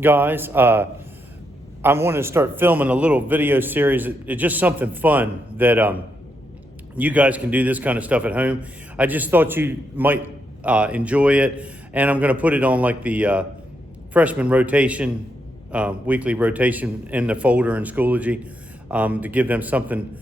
guys. I want to start filming a little video series. It's just something fun that you guys can do this kind of stuff at home. I just thought you might enjoy it, and I'm going to put it on like the freshman rotation, weekly rotation in the folder in Schoology, to give them something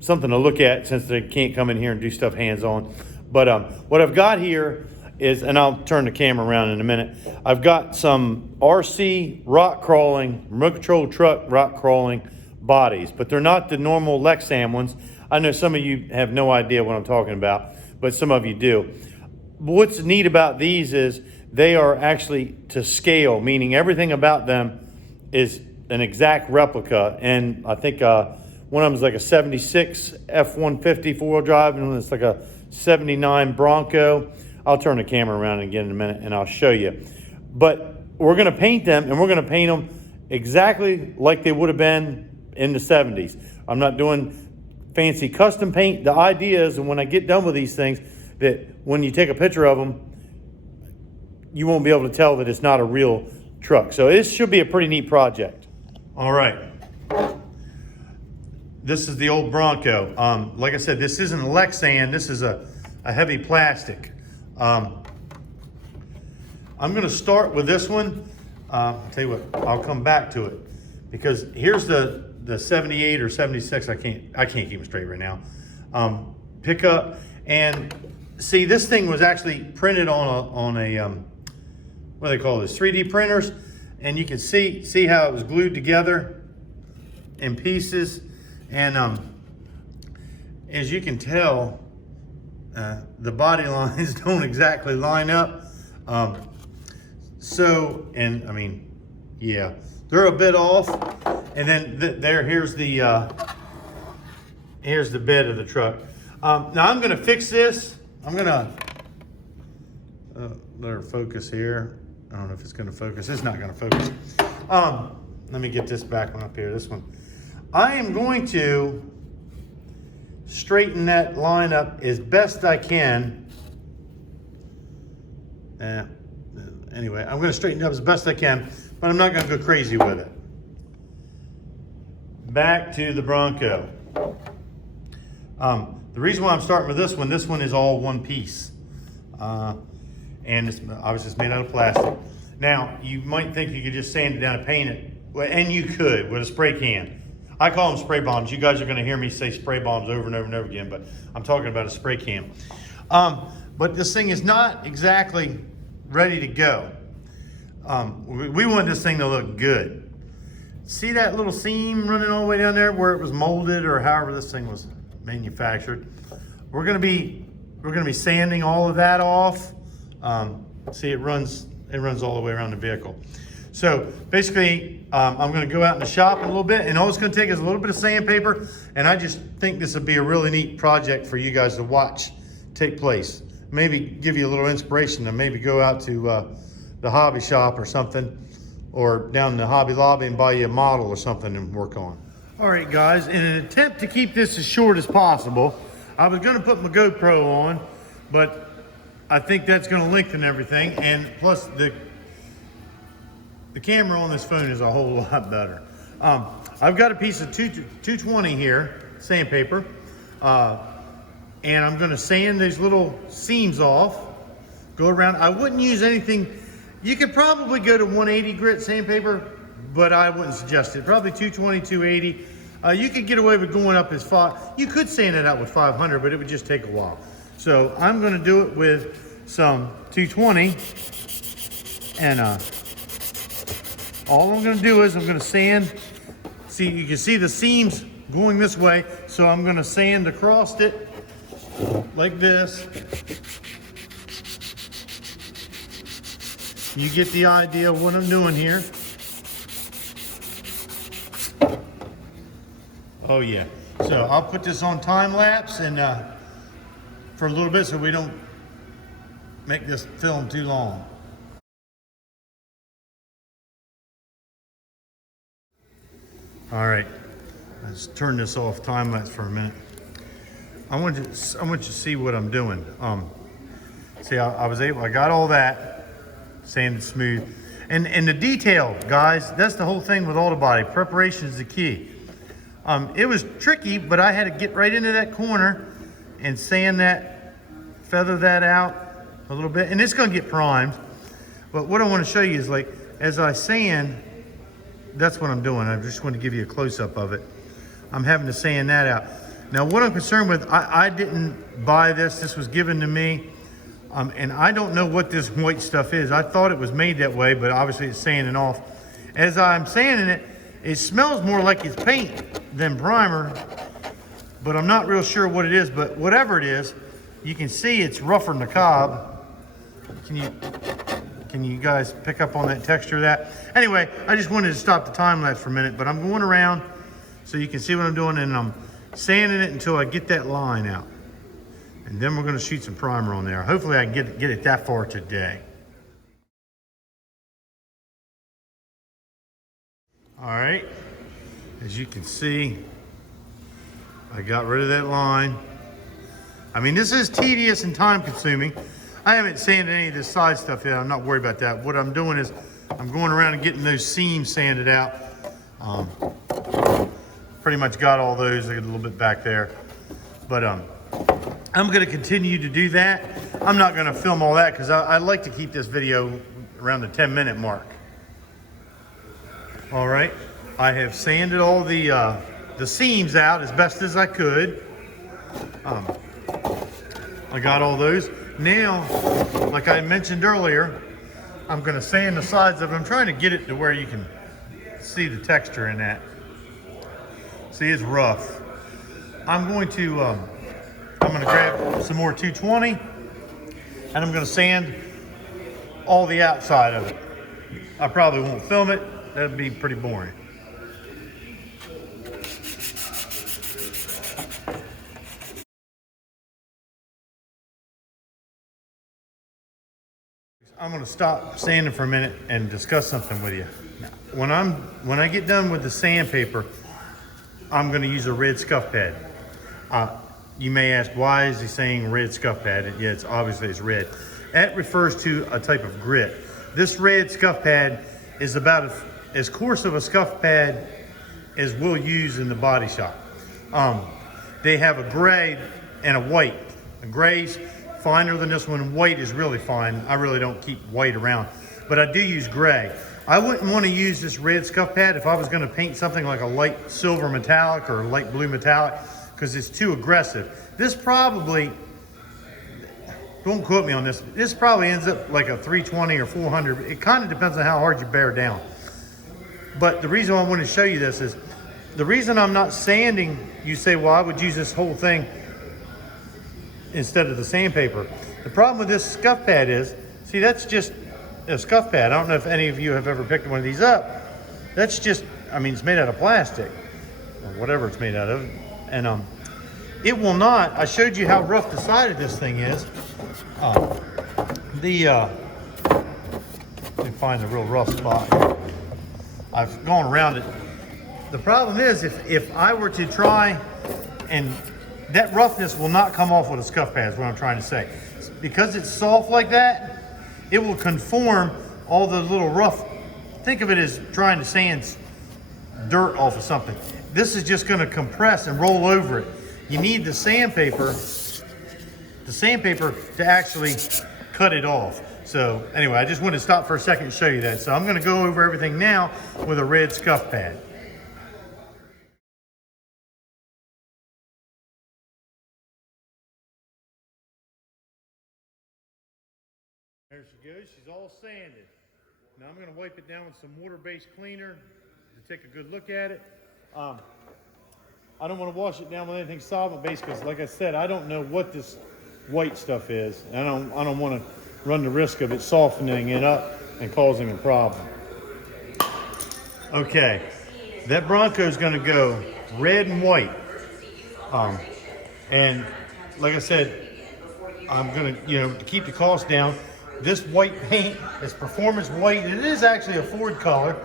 to look at since they can't come in here and do stuff hands-on. But what I've got here is, and I'll turn the camera around in a minute, I've got some RC rock crawling, remote control truck rock crawling bodies, but they're not the normal Lexan ones. I know some of you have no idea what I'm talking about, but some of you do. What's neat about these is they are actually to scale, meaning everything about them is an exact replica. And I think one of them is like a 76 F-150 four-wheel drive, and it's like a 79 Bronco. I'll turn the camera around again in a minute and I'll show you. But we're gonna paint them, and we're gonna paint them exactly like they would have been in the 70s. I'm not doing fancy custom paint. The idea is, and when I get done with these things, that when you take a picture of them, you won't be able to tell that it's not a real truck. So this should be a pretty neat project. All right. This is the old Bronco. Like I said, this isn't a Lexan. This is a heavy plastic. I'm gonna start with this one. I'll tell you what, I'll come back to it, because here's the 78 or 76, I can't keep them straight right now. Pick up, and see, this thing was actually printed on a what do they call this, 3D printers, and you can see how it was glued together in pieces. And as you can tell, the body lines don't exactly line up. And I mean, yeah, they're a bit off. And then here's the bed of the truck. Now I'm gonna fix this. I'm gonna let her focus here. I don't know if it's gonna focus. It's not gonna focus. Let me get this back one up here, this one. I am going to straighten that line up as best I can. Anyway, I'm gonna straighten it up as best I can, but I'm not gonna go crazy with it. Back to the Bronco. The reason why I'm starting with this one is all one piece. And it's obviously it's made out of plastic. Now, you might think you could just sand it down and paint it, and you could with a spray can. I call them spray bombs. You guys are gonna hear me say spray bombs over and over and over again, but I'm talking about a spray can. But this thing is not exactly ready to go. We want this thing to look good. See that little seam running all the way down there where it was molded, or however this thing was manufactured? We're gonna be sanding all of that off. See, it runs all the way around the vehicle. So basically, I'm gonna go out in the shop a little bit, and all it's gonna take is a little bit of sandpaper, and I just think this would be a really neat project for you guys to watch take place. Maybe give you a little inspiration to maybe go out to the hobby shop or something, or down in the Hobby Lobby and buy you a model or something and work on. All right, guys, in an attempt to keep this as short as possible, I was gonna put my GoPro on, but I think that's gonna lengthen everything, and plus the camera on this phone is a whole lot better. I've got a piece of 220 here, sandpaper, and I'm gonna sand these little seams off, go around. I wouldn't use anything. You could probably go to 180 grit sandpaper, but I wouldn't suggest it. Probably 220, 280. You could get away with going up as far. You could sand it out with 500, but it would just take a while. So I'm gonna do it with some 220, and all I'm gonna do is I'm gonna sand. See, you can see the seams going this way, so I'm gonna sand across it like this. You get the idea of what I'm doing here. Oh yeah. So I'll put this on time lapse and for a little bit, so we don't make this film too long. All right, let's turn this off time lapse for a minute. I want you to see what I'm doing. See, I got all that sanded smooth, And the detail, guys, that's the whole thing with auto body. Preparation is the key. It was tricky, but I had to get right into that corner and sand that, feather that out a little bit. And it's gonna get primed. But what I wanna show you is, like, as I sand, that's what I'm doing. I just want to give you a close-up of it. I'm having to sand that out. Now, what I'm concerned with, I didn't buy this. This was given to me. And I don't know what this white stuff is. I thought it was made that way, but obviously it's sanding off. As I'm sanding it, it smells more like it's paint than primer, but I'm not real sure what it is. But whatever it is, you can see it's rougher than the cob. Can you guys pick up on that texture of that? Anyway, I just wanted to stop the time lapse for a minute, but I'm going around so you can see what I'm doing, and I'm sanding it until I get that line out. And then we're gonna shoot some primer on there. Hopefully I can get it that far today. All right, as you can see, I got rid of that line. I mean, this is tedious and time consuming. I haven't sanded any of this side stuff yet. I'm not worried about that. What I'm doing is I'm going around and getting those seams sanded out. Pretty much got all those. I got a little bit back there. But I'm gonna continue to do that. I'm not gonna film all that because I like to keep this video around the 10-minute mark. All right, I have sanded all the seams out as best as I could. I got all those. Now, like I mentioned earlier, I'm gonna sand the sides of it. I'm trying to get it to where you can see the texture in that. See, it's rough. I'm gonna grab some more 220 and I'm gonna sand all the outside of it. I probably won't film it. That'd be pretty boring. I'm gonna stop sanding for a minute and discuss something with you. When I get done with the sandpaper, I'm gonna use a red scuff pad. You may ask, why is he saying red scuff pad? Yeah, it's obviously it's red. That refers to a type of grit. This red scuff pad is about as coarse of a scuff pad as we'll use in the body shop. They have a gray and a white. A gray's finer than this one. White is really fine. I really don't keep white around, but I do use gray. I wouldn't want to use this red scuff pad if I was going to paint something like a light silver metallic or light blue metallic, because it's too aggressive. This probably, don't quote me on this, this probably ends up like a 320 or 400. It kind of depends on how hard you bear down. But the reason I want to show you this is, the reason I'm not sanding, you say, well, I would use this whole thing instead of the sandpaper. The problem with this scuff pad is, see, that's just a scuff pad. I don't know if any of you have ever picked one of these up. That's just, I mean, it's made out of plastic or whatever it's made out of. And it will not, I showed you how rough the side of this thing is. Let me find the real rough spot. I've gone around it. The problem is, if I were to try, and that roughness will not come off with a scuff pad is what I'm trying to say. Because it's soft like that, it will conform all the little rough. Think of it as trying to sand dirt off of something. This is just going to compress and roll over it. You need the sandpaper to actually cut it off. So anyway, I just wanted to stop for a second and show you that. So I'm going to go over everything now with a red scuff pad. There she goes. She's all sanded. Now I'm going to wipe it down with some water-based cleaner to take a good look at it. I don't want to wash it down with anything solvent-based because, like I said, I don't know what this white stuff is. I don't want to run the risk of it softening it up and causing a problem. Okay, that Bronco is going to go red and white. And like I said, I'm going to, to keep the cost down. This white paint is performance white. It is actually a Ford color.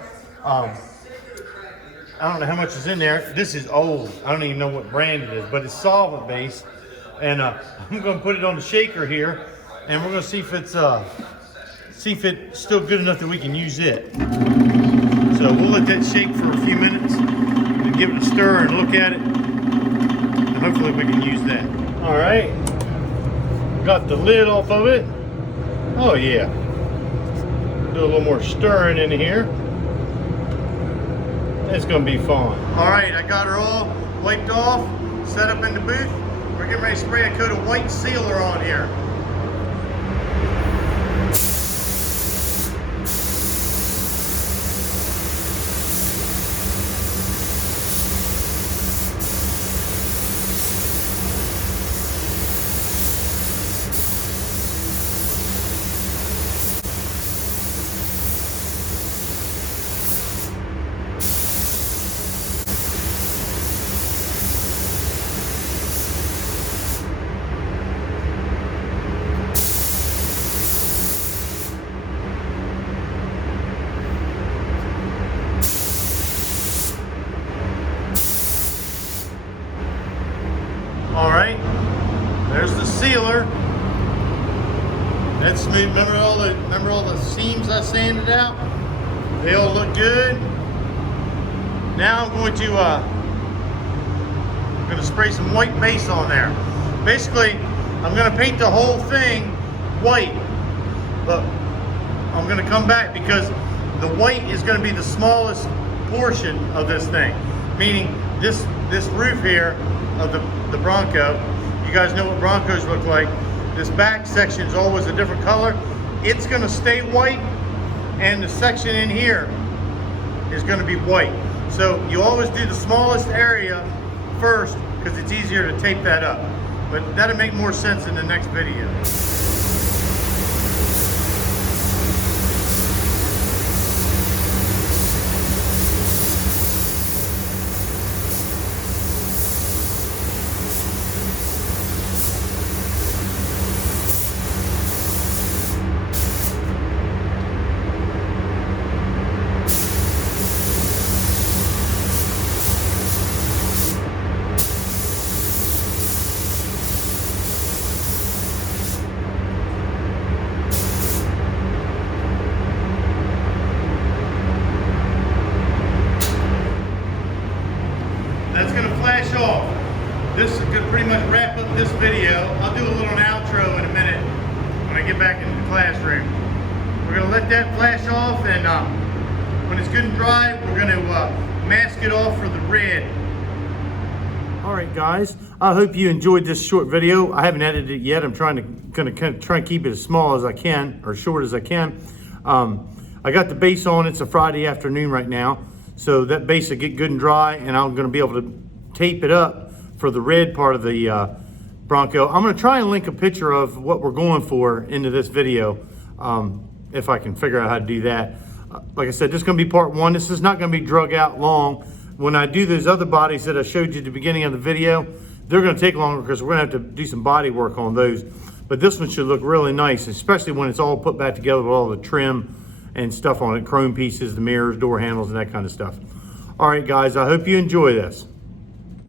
I don't know how much is in there. This is old. I don't even know what brand it is, but it's solvent based. And I'm going to put it on the shaker here, and we're going to see if it's see if it's still good enough that we can use it. So we'll let that shake for a few minutes and give it a stir and look at it. And hopefully we can use that. All right, got the lid off of it. Oh yeah. Do a little more stirring in here. It's gonna be fun. All right, I got her all wiped off, set up in the booth. We're getting ready to spray a coat of white sealer on here. All right, there's the sealer. That's smooth. Remember all the seams I sanded out? They all look good. Now I'm going to spray some white base on there. Basically, I'm going to paint the whole thing white, but I'm going to come back because the white is going to be the smallest portion of this thing, meaning this roof here of the Bronco. You guys know what Broncos look like. This back section is always a different color. It's going to stay white, and the section in here is going to be white. So you always do the smallest area first because it's easier to tape that up. But that'll make more sense in the next video. That's gonna flash off. This is gonna pretty much wrap up this video. I'll do a little outro in a minute when I get back into the classroom. We're gonna let that flash off, and when it's good and dry, we're gonna mask it off for the red. All right, guys. I hope you enjoyed this short video. I haven't edited it yet. I'm trying to try and keep it as small as I can, or short as I can. I got the base on. It's a Friday afternoon right now. So that base will get good and dry, and I'm going to be able to tape it up for the red part of the Bronco. I'm going to try and link a picture of what we're going for into this video, if I can figure out how to do that. Like I said, this is going to be part one. This is not going to be drug out long. When I do those other bodies that I showed you at the beginning of the video, they're going to take longer because we're going to have to do some body work on those. But this one should look really nice, especially when it's all put back together with all the trim and stuff on it, chrome pieces, the mirrors, door handles, and that kind of stuff. All right, guys, I hope you enjoy this.